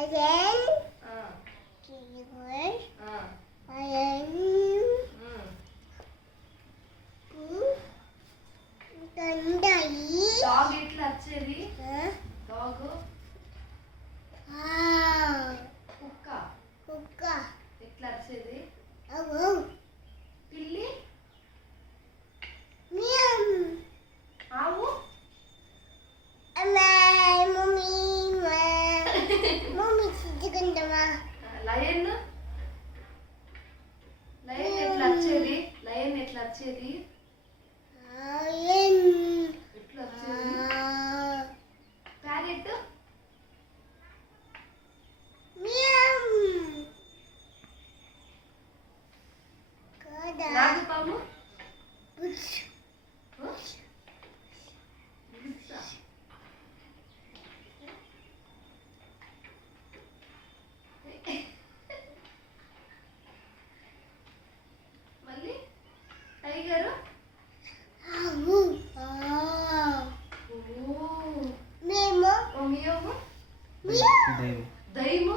Lion. Ah. Tiger. Ah. Lion. తండాయి. Dog ఎట్లా వచ్చేది? డాగ్. కుక్క. కుక్క ఎట్లా వచ్చేది? అవు. పిల్లి. మియావ్. ఆవు. మమ్మీ మమ్మీ చిట్టుకుంటామా. లయన్. లయన్ ఎట్లా వచ్చేది? లయన్ ఎట్లా వచ్చేది? ఎట్లా వచ్చేది? ప్యారెట్. నాగుపాము. మళ్ళీ టైగరు. మేము మియము. దైవం. దైము.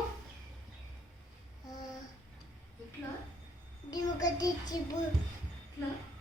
ఎట్లా? దిముక తెచ్చి ఎట్లా?